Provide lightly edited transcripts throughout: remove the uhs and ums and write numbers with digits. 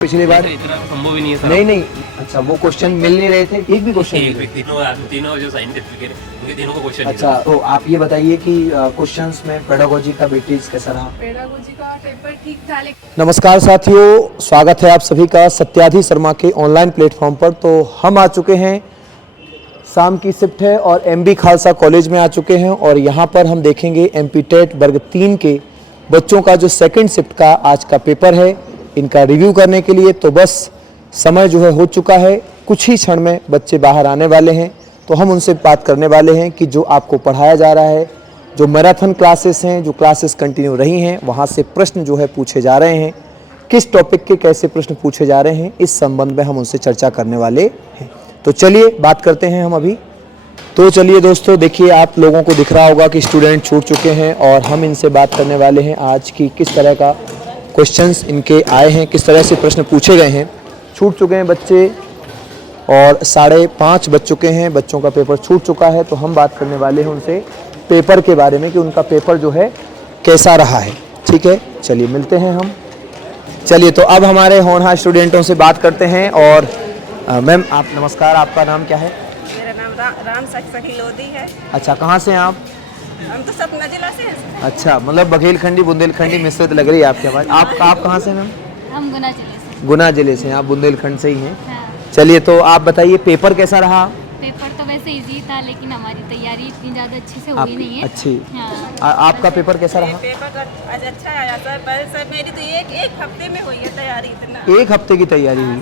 पिछली बार इतना संभव ही नहीं है सर। नहीं नहीं, अच्छा वो क्वेश्चन मिल नहीं रहे थे, एक भी क्वेश्चन नहीं थे। तीनों जो साइंटिफिक उनके तीनों को क्वेश्चन अच्छा, तो आप ये बताइए कि क्वेश्चंस में पेडागोजी का वेटेज कैसा रहा? पेडागोजी का पेपर ठीक था लेकिन नमस्कार साथियों, स्वागत है आप सभी का सत्याधि शर्मा के ऑनलाइन प्लेटफॉर्म पर। तो हम आ चुके हैं, शाम की शिफ्ट है और एमबी खालसा कॉलेज में आ चुके हैं और यहाँ पर हम देखेंगे एमपी टेट वर्ग 3 के बच्चों का जो सेकंड शिफ्ट का आज का पेपर है, इनका रिव्यू करने के लिए। तो बस समय जो है हो चुका है, कुछ ही क्षण में बच्चे बाहर आने वाले हैं, तो हम उनसे बात करने वाले हैं कि जो आपको पढ़ाया जा रहा है, जो मैराथन क्लासेस हैं, जो क्लासेस कंटिन्यू रही हैं, वहाँ से प्रश्न जो है पूछे जा रहे हैं, किस टॉपिक के कैसे प्रश्न पूछे जा रहे हैं, इस संबंध में हम उनसे चर्चा करने वाले हैं। तो चलिए बात करते हैं हम अभी। तो चलिए दोस्तों, देखिए आप लोगों को दिख रहा होगा कि स्टूडेंट छूट चुके हैं और हम इनसे बात करने वाले हैं आज की किस तरह का क्वेश्चंस इनके आए हैं, किस तरह से प्रश्न पूछे गए हैं। छूट चुके हैं बच्चे और 5:30 बज चुके हैं, बच्चों का पेपर छूट चुका है। तो हम बात करने वाले हैं उनसे पेपर के बारे में कि उनका पेपर जो है कैसा रहा है। ठीक है, चलिए मिलते हैं हम। चलिए, तो अब हमारे होनहार स्टूडेंटों से बात करते हैं। और मैम आप नमस्कार, आपका नाम क्या है? मेरा नाम राम सखी लोधी है। अच्छा, कहाँ से हैं आप? हम तो सतना जिला से हैं। अच्छा, मतलब बघेलखंडी बुंदेलखंडी मिश्रित लग रही है आपकी आवाज़। आप कहाँ से हैं मैम? हम गुना जिले से। गुना जिले से हैं आप, बुंदेलखंड से ही हैं। हाँ। चलिए, तो आप बताइए पेपर कैसा रहा? पेपर तो वैसे इजी था लेकिन हमारी तैयारी इतनी ज़्यादा अच्छे से हुई नहीं है। अच्छी। हाँ। आपका पेपर कैसा रहा? पेपर आज अच्छा आया सर, पर सर मेरी तो एक हफ्ते में हुई है तैयारी। इतना एक हफ्ते की तैयारी हुई,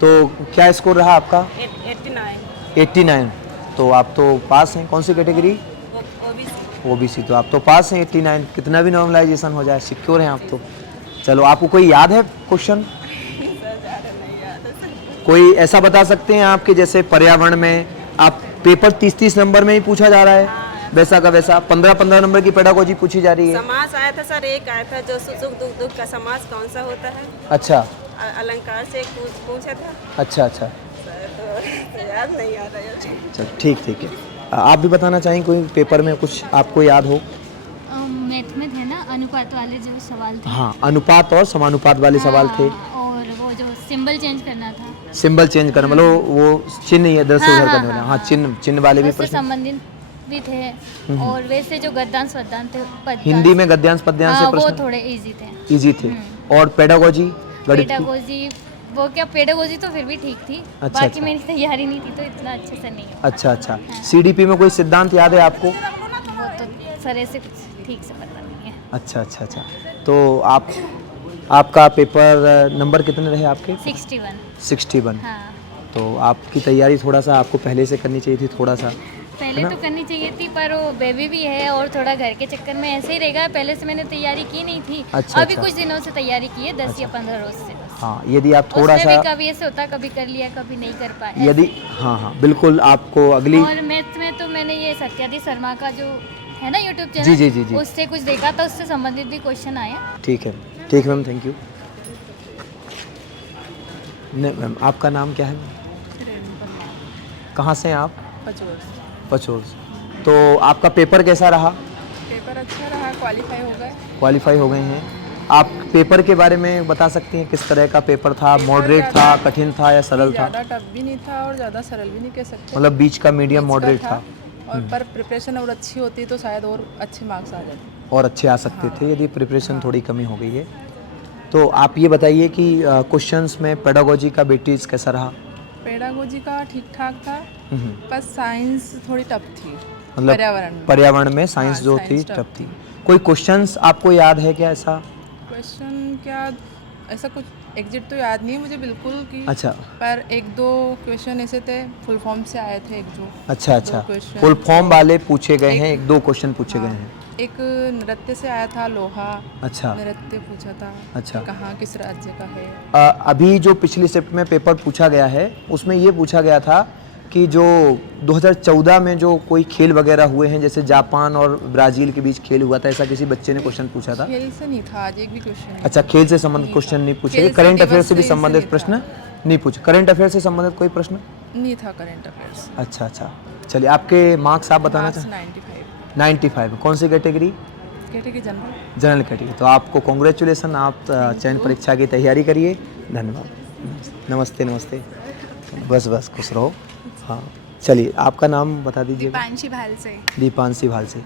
तो क्या स्कोर रहा आपका? 89। तो आप तो पास हैं। कौन सी कैटेगरी? ओबीसी। तो आप तो पास हैं 89। कितना भी नॉर्मलाइजेशन हो जाए सिक्योर हैं आप तो। चलो, आपको कोई याद है क्वेश्चन? कोई ऐसा बता सकते हैं आपके जैसे पर्यावरण में आप पेपर 30 नंबर में ही पूछा जा रहा है, वैसा का वैसा 15 नंबर की पेडागोजी पूछी जा रही है। समास आया था सर, एक आया था जो सुख दुख का समास कौन सा होता है। अच्छा, अलंकार से पूछा था। अच्छा। सर तो याद नहीं आ रहा है। चल ठीक है। आप भी बताना चाहें कोई पेपर में कुछ आपको याद हो? मैथ में थे ना अनुपात वाले जो सवाल थे। हाँ, अनुपात और समानुपात वाले सवाल थे। हाँ, और वो जो सिंबल चेंज करना था। सिंबल चेंज करना मतलब वो चिन्ह इधर से उधर करने वाला। हाँ, चिन्ह वाले भी उससे प्रश्न। संबंधित भी थे। और वैसे जो गद्यांश पद्यांश थे, हिंदी में गद्यांश पद्यांश से वो प्रश्न थोड़े इजी थे। और पेडागोजी गणित की? पेडागोजी वो क्या, पेडागोजी तो फिर भी ठीक थी। अच्छा, बाकी अच्छा। मेरी तैयारी नहीं थी तो इतना अच्छे से नहीं हुआ। अच्छा। सीडीपी में कोई सिद्धांत याद है आपको? वो तो सर ऐसे कुछ ठीक से पता नहीं है। अच्छा। तो आपका पेपर नंबर कितने रहे आपके? 61। हाँ। तो आपकी तैयारी थोड़ा सा आपको पहले से करनी चाहिए थी, थोड़ा सा पहले तो करनी चाहिए थी, पर वो बेबी भी है और थोड़ा घर के चक्कर में ऐसे ही रहेगा। पहले से मैंने तैयारी की नहीं थी। अभी कुछ दिनों से तैयारी की है, 10 या 15 रोज से बस। हाँ, यदि आप थोड़ा उसमें सा भी कभी ऐसे होता, कभी कर लिया, कभी नहीं कर पाया। यदि हाँ, बिल्कुल आपको अगली। और मैथ में तो मैंने ये सत्याधि शर्मा का जो है ना यूट्यूब चैनल, जी। उससे कुछ देखा था, उससे संबंधित भी क्वेश्चन आया। ठीक है मैम, थैंक यू। नहीं मैम, आपका नाम क्या है? कहाँ से हैं आप? पचोर। तो आपका पेपर कैसा रहा? पेपर अच्छा रहा, क्वालिफाई हो गए हैं आप। पेपर के बारे में बता सकती हैं किस तरह का पेपर था? मॉडरेट था, कठिन था या सरल था? ज़्यादा टफ भी नहीं था और ज़्यादा सरल भी नहीं कह सकते, मतलब बीच का मीडियम बीच का मॉडरेट था। और पर प्रिपरेशन और अच्छी होती तो शायद और अच्छे मार्क्स आ जाते। और अच्छे आ सकते थे यदि प्रिपरेशन थोड़ी कमी हो गई है। तो आप ये बताइए कि क्वेश्चंस में पेडागोजी का वेटेज कैसा रहा? पेडागोजी का ठीक ठाक था, बस साइंस थोड़ी टफ थी। मतलब पर्यावरण में साइंस जो थी टफ थी। कोई क्वेश्चंस आपको याद है क्या ऐसा? क्वेश्चन क्या, ऐसा कुछ एग्जैक्ट तो याद नहीं है मुझे बिल्कुल कि। अच्छा। पर 1-2 क्वेश्चन ऐसे थे फुल फॉर्म से आए थे, एक जो। अच्छा। question फुल फॉर्म वाले पूछे गए हैं, 1-2 क्वेश्चन पूछे गए हैं। एक नृत्य से आया था, लोहा। अच्छा। नृत्य पूछा था। अच्छा। कहाँ किस राज्य का है। अभी जो पिछली शिफ्ट में पेपर पूछा गया है उसमें ये पूछा गया था कि जो 2014 में जो कोई खेल वगैरह हुए हैं, जैसे जापान और ब्राज़ील के बीच खेल हुआ था, ऐसा किसी बच्चे ने क्वेश्चन पूछा था? खेल से नहीं था, आज एक भी क्वेश्चन नहीं। अच्छा, खेल से संबंधित क्वेश्चन नहीं पूछे गए, करंट अफेयर से भी संबंधित प्रश्न नहीं पूछे? करंट अफेयर से संबंधित कोई प्रश्न नहीं था करंट अफेयर्स। अच्छा। चलिए, आपके मार्क्स आप बताना चाहें? 95। 95। कौन सी category? Category general. General category. तो आपको कॉन्ग्रेचुलेसन, आप चयन परीक्षा की तैयारी करिए। धन्यवाद। नमस्ते नमस्ते। बस बस खुश रहो। हाँ चलिए, आपका नाम बता दीजिए। दीपांशी भाल से। दीपांशी भाल से।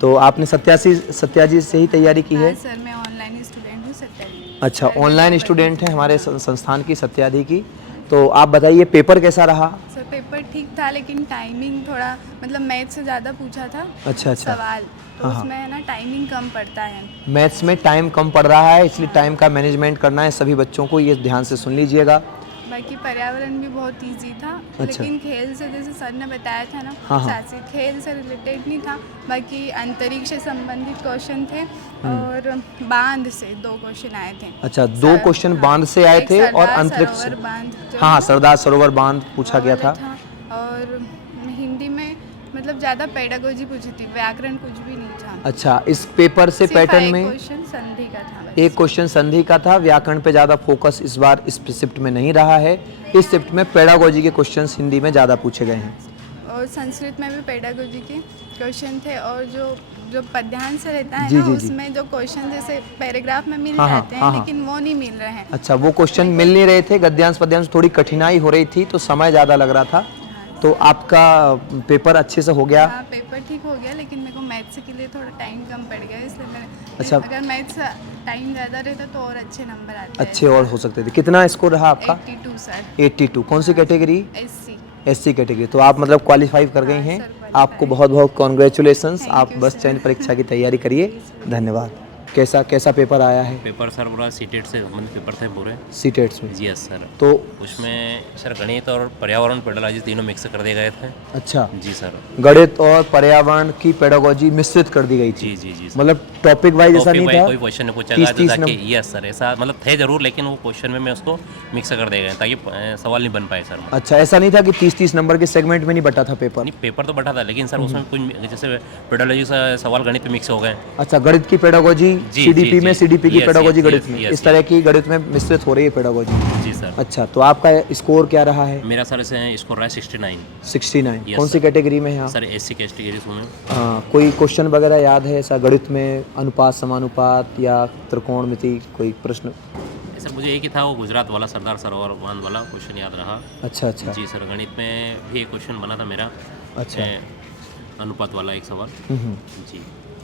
तो आपने सत्याजी से ही तैयारी की है? सर मैं ऑनलाइन स्टूडेंट हूँ सत्याजी। अच्छा, ऑनलाइन स्टूडेंट हैं हमारे संस्थान की सत्याजी की। तो आप बताइए पेपर कैसा रहा? सर पेपर ठीक था, लेकिन टाइमिंग थोड़ा मतलब मैथ से ज़्यादा पूछा था अच्छा अच्छा। सवाल, तो उसमें है ना टाइमिंग कम पड़ता है। मैथ्स में टाइम कम पड़ रहा है, इसलिए टाइम का मैनेजमेंट करना है सभी बच्चों को, ये ध्यान से सुन लीजिएगा। बाकी पर्यावरण भी बहुत इजी था। अच्छा। लेकिन खेल से, जैसे सर ने बताया था ना, हाँ, हाँ। शासी खेल से रिलेटेड नहीं था। बाकी अंतरिक्ष से संबंधित क्वेश्चन थे और बांध से 2 क्वेश्चन आए थे। अच्छा, 2 क्वेश्चन बांध से आए एक थे और सरदार अंतरिक्ष से। सरोवर बांध जो हाँ, है, सरदार सरोवर बांध पूछा गया वाला था। और हिंदी में मतलब ज़्यादा पेडागोजी पूछी थी, व्याकरण कुछ भी नहीं था। अच्छा, इस पेपर से सिर्फ पैटर्न एक में क्वेश्चन संधि का था बस। एक क्वेश्चन संधि का था, व्याकरण पे ज़्यादा फोकस इस बार इस शिफ्ट में नहीं रहा है। इस शिफ्ट में पेडागोजी के क्वेश्चंस हिंदी में ज़्यादा पूछे गए हैं। और संस्कृत में भी पेडागोजी के क्वेश्चन थे, और जो पद्यांश से रहता है जी, ना, जी, जी। उसमें जो क्वेश्चन जैसे पैराग्राफ में मिल हाँ, हाँ, जाते हैं, हाँ, हाँ। लेकिन वो नहीं मिल रहे हैं। अच्छा, वो क्वेश्चन मिल नहीं रहे थे, गद्यांश पद्यांश थोड़ी कठिनाई हो रही थी, तो समय ज़्यादा लग रहा था। तो आपका पेपर अच्छे से हो गया? हाँ पेपर ठीक हो गया, लेकिन मेरे को मैथ्स के लिए थोड़ा टाइम कम पड़ गया, इसलिए मैंने अच्छा। अगर मैथ्स टाइम ज़्यादा रहता तो और अच्छे नंबर आते। अच्छे और हो सकते थे। कितना स्कोर रहा आपका? 82 सर। 82। कौन सी कैटेगरी? SC। SC category. तो आप मतलब क्वालिफाई कर गई हाँ, हैं। Sir, qualify। आपको बहुत बहुत कॉन्ग्रेचुलेसन्स। Thank आप you, बस sir। चयन परीक्षा की तैयारी करिए। धन्यवाद। कैसा पेपर आया है? पेपर सर पूरा सीटेट से संबंधित पेपर थे पूरे। सीटेट्स में? जी यस सर। तो उसमें सर गणित और पर्यावरण पेडोलॉजी तीनों मिक्स कर दिए गए थे। अच्छा, जी सर। गणित और पर्यावरण की पेडागोजी मिश्रित कर दी गई थी। जी जी जी सर। मतलब टॉपिक वाइज ऐसा टॉपिक नहीं वाइज था? कोई क्वेश्चन नहीं पूछा 30 गया ताकि यस सर ऐसा मतलब थे जरूर, लेकिन वो क्वेश्चन में मैं उसको मिक्स कर दिए गए ताकि सवाल नहीं बन पाए सर। अच्छा, ऐसा नहीं था कि 30-30 नंबर के सेगमेंट में नहीं बटा था पेपर? नहीं पेपर तो बैठा था, लेकिन सर उसमें कुछ जैसे पेडोलॉजी से सवाल गणित में मिक्स हो गए। अच्छा, गणित की पेडागोजी जी, CDP जी, में, जी। CDP की Yes, पेडागोजी yes, गणित yes, में, yes, इस तरह की गणित में मिश्रित हो रही है पेडागोजी। जी सर। अच्छा, तो आपका स्कोर क्या रहा है? मेरा सर से स्कोर रहा है 69। 69। Yes, कौन सी sir। कैटेगरी में है आप? सर SC कैटेगरी में। कोई क्वेश्चन वगैरह याद है ऐसा गणित में, अनुपात समानुपात या त्रिकोणमिति, कोई प्रश्न? सर मुझे एक ही था, वो गुजरात वाला सरदार सरोवर बांध वाला क्वेश्चन याद रहा। अच्छा अच्छा। जी सर। गणित में भी एक क्वेश्चन बना था मेरा। अच्छा। अनुपात वाला एक सवाल। जी।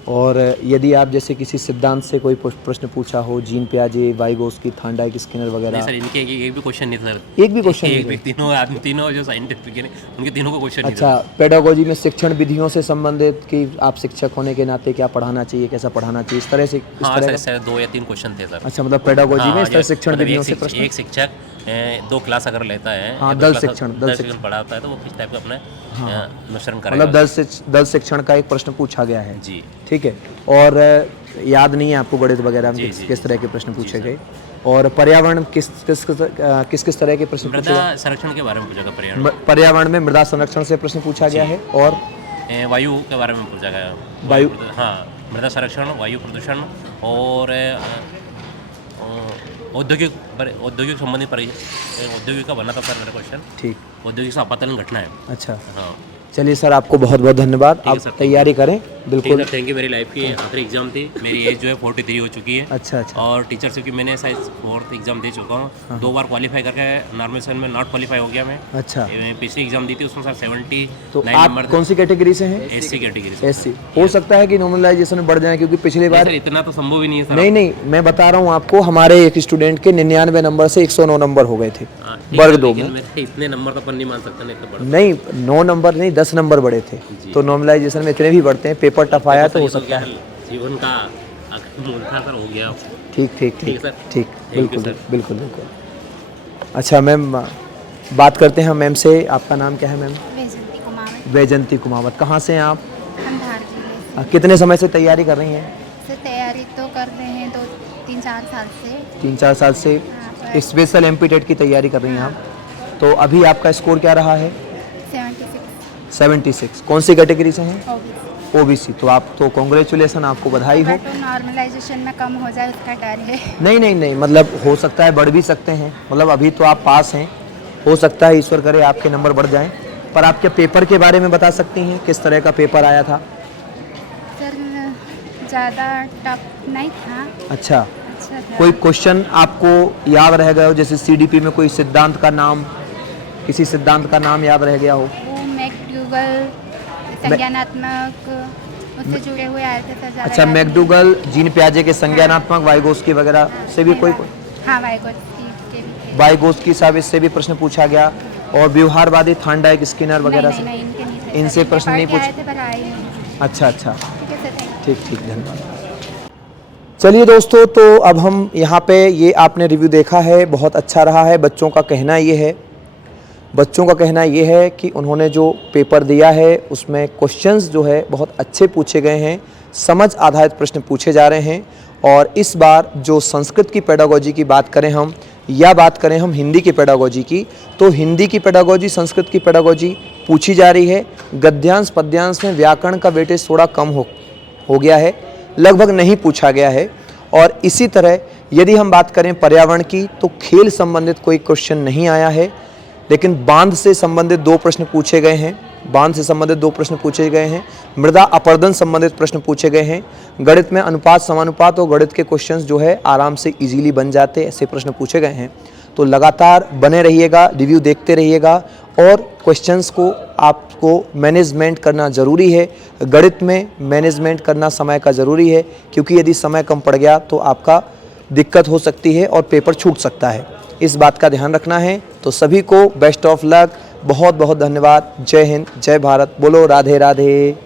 और यदि आप जैसे किसी सिद्धांत से कोई प्रश्न पूछा हो, जीन पियाजे, वाइगोस्की, थांडाइक, स्किनर नहीं वगैरह? सर, इनके एक भी क्वेश्चन नहीं सर। एक भी क्वेश्चन एक नहीं भी तीनों जो साइंटिफिक है उनके तीनों को क्वेश्चन नहीं अच्छा, पेडागोजी में शिक्षण विधियों से संबंधित कि आप शिक्षक होने के नाते क्या पढ़ाना चाहिए, कैसा पढ़ाना चाहिए, इस तरह से? था। हाँ सर, शायद 2 या 3 क्वेश्चन थे सर। अच्छा, मतलब पेडागोजी में इस तरह हाँ, शिक्षण मतलब विधियों से प्रश्न? एक शिक्षक 2 क्लास अगर लेता है, हाँ, या दल 2 क्लास शिक्षण, दल शिक्षण पढ़ाता है, तो वो किस टाइप का अपना अनुसरण करेगा। मतलब दल शिक्षण का एक प्रश्न पूछा गया है। जी। ठीक है। और याद नहीं है आपको गणित वगैरह में जी, किस जी, किस जी, तरह के प्रश्न पूछे सर। गए? और पर्यावरण किस किस तरह के प्रश्न पूछे गए? मृदा संरक्षण के बारे में पूछा गया। पर्यावरण पर्यावरण में मृदा संरक्षण से प्रश्न पूछा गया है। और वायु के बारे में पूछा गया। वायु? हाँ, मृदा संरक्षण, वायु प्रदूषण और औद्योगिक संबंधित औद्योगिक का बना था सर मेरा क्वेश्चन। ठीक। औद्योगिक से आपातकालीन घटना है। अच्छा, हाँ चलिए सर, आपको बहुत बहुत धन्यवाद। है आप सर, thank तैयारी करें बिल्कुल। ठीक है, थैंक यू। मेरी लाइफ की आखिरी एग्जाम थी। मेरी एज जो है 43 हो चुकी है। अच्छा अच्छा। और टीचरशिप की मैंने शायद 4th एग्जाम दे चुका हूँ। 2 बार क्वालिफाई करके नॉर्मल में नॉट क्वालिफाई हो गया मैं। अच्छा, पिछली एग्जाम दी थी, उसमें सर 79 तो आप कौन सी कैटेगरी से हैं? SC कैटेगरी से। SC। हो सकता है कि नॉर्मलाइजेशन में बढ़ जाए, क्योंकि पिछली बार सर इतना तो संभव ही नहीं है सर। नहीं नहीं, मैं बता रहा हूँ आपको, हमारे एक स्टूडेंट के 99 नंबर से 109 नंबर हो गए थे हाँ, ठीक वर्ग है, 2 लेकिन में। मेरे इतने नंबर तो अपन नहीं मान सकते नहीं, तो नहीं, 9 नंबर नहीं, 10 नंबर बढ़े थे। तो नॉर्मलाइजेशन में इतने भी बढ़ते हैं। पेपर टफ आया तो हो सकता है। जीवन का मूल था सर, हो गया। ठीक ठीक ठीक ठीक सर। ठीक, you, बिल्कुल sir। बिल्कुल बिल्कुल। अच्छा मैम, बात करते हैं मैम से। आपका नाम क्या है मैम? वैजंती कुमावत। वैजंती कुमावत। कहाँ से हैं आप? हम धार जिले से। कितने समय से तैयारी कर रही हैं? से तैयारी तो कर रहे हैं 2-3-4 साल से। 3-4 साल से हाँ, स्पेशल एमपी की तैयारी कर रही हैं आप। तो अभी आपका स्कोर क्या रहा है? 76 76। कौन सी कैटेगरी से हैं? ओबीसी। OBC। तो आप तो कॉन्ग्रेचुलेसन, आपको बधाई हो। तो नॉर्मलाइजेशन में कम हो जाए उसका डर है। नहीं नहीं नहीं, मतलब हो सकता है बढ़ भी सकते हैं। मतलब अभी तो आप पास हैं, हो सकता है ईश्वर करे आपके नंबर बढ़ जाएं। पर आपके पेपर के बारे में बता सकती हैं, किस तरह का पेपर आया था? सर ज़्यादा टफ नहीं था, अच्छा, अच्छा था। कोई क्वेश्चन आपको याद रह गया हो, जैसे सीडीपी में कोई सिद्धांत का नाम, किसी सिद्धांत का नाम याद रह गया हो? वो मैकडूगल संज्ञानात्मक उससे जुड़े हुए आए थे सर, ज़्यादा अच्छा, याद नहीं। मैकडूगल, जीन पियाजे के संज्ञानात्मक, वाइगोस्की वगैरह से भी कोई, हाँ वाइगोत्स्की के भी थे। वाइगोस्की साहब इससे भी प्रश्न पूछा गया, और व्यवहारवादी थार्नडाइक, स्किनर वगैरह नहीं, से? नहीं, इनके नहीं थे इनसे सर, प्रश्न नहीं पढ़ के आए पूछ- थे पर आए नहीं। अच्छा अच्छा, ठीक है सर, थैंक ठीक ठीक, धन्यवाद। चलिए दोस्तों, तो अब हम यहाँ पे ये आपने रिव्यू देखा है, बहुत अच्छा रहा है। बच्चों का कहना ये है, बच्चों का कहना ये है कि उन्होंने जो पेपर दिया है उसमें क्वेश्चंस जो है बहुत अच्छे पूछे गए हैं, समझ आधारित प्रश्न पूछे जा रहे हैं। और इस बार जो संस्कृत की पेडागोजी की बात करें हम, या बात करें हम हिंदी की पेडागोजी की, तो हिंदी की पेडागोजी, संस्कृत की पेडागोजी पूछी जा रही है। गद्यांश पद्यांश में व्याकरण का वेटेज थोड़ा कम हो गया है, लगभग नहीं पूछा गया है। और इसी तरह यदि हम बात करें पर्यावरण की, तो खेल संबंधित कोई क्वेश्चन नहीं आया है, लेकिन बांध से संबंधित 2 प्रश्न पूछे गए हैं, बांध से संबंधित 2 प्रश्न पूछे गए हैं। मृदा अपरदन संबंधित प्रश्न पूछे गए हैं। गणित में अनुपात समानुपात और गणित के क्वेश्चंस जो है आराम से इजीली बन जाते, ऐसे प्रश्न पूछे गए हैं। तो लगातार बने रहिएगा, रिव्यू देखते रहिएगा, और क्वेश्चंस को आपको मैनेजमेंट करना ज़रूरी है। गणित में मैनेजमेंट करना समय का ज़रूरी है, क्योंकि यदि समय कम पड़ गया तो आपका दिक्कत हो सकती है और पेपर छूट सकता है। इस बात का ध्यान रखना है। तो सभी को बेस्ट ऑफ लक, बहुत बहुत धन्यवाद। जय हिंद, जय भारत, बोलो राधे राधे।